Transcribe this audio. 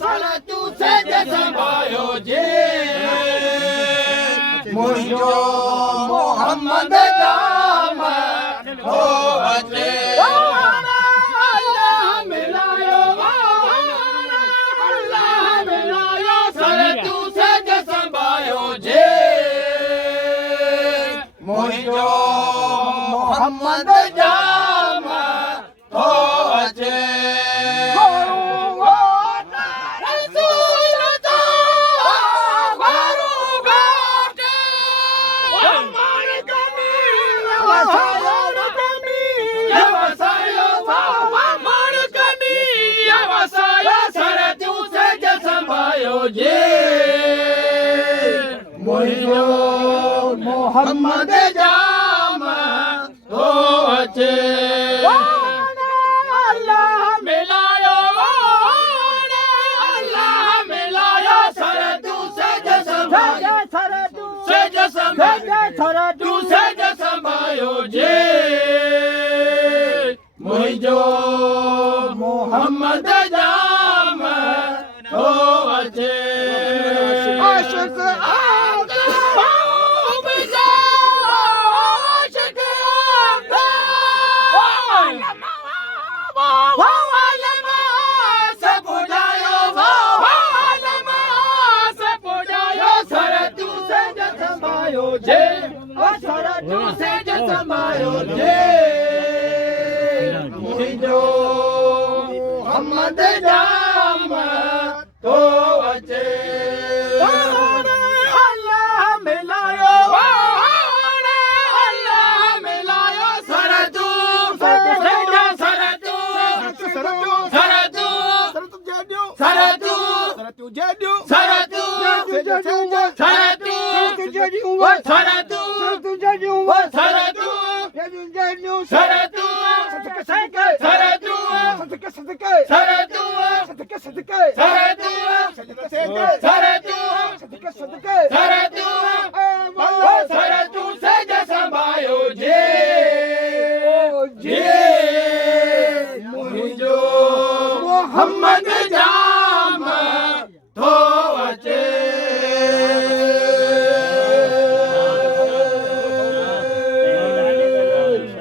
सरतू सेज संभायो जे मुझो मोहम्मद जाम हो अचे अल्लाह मिलायो सरतू सेज संभायो जे मुझो मोहम्मद जाम हो अचे मोहम्मद जाम हो अचे अल्लाह मिलायो सरतू सेज संभायो सेज संभायो जे मुझो मोहम्मद जाम हो अचे आशिक सरतू सेज संभायो जे मुझो मोहम्मद जाम तो अचे अल्लाह मिलायो सरतू सेज संभायो जे मुझो मोहम्मद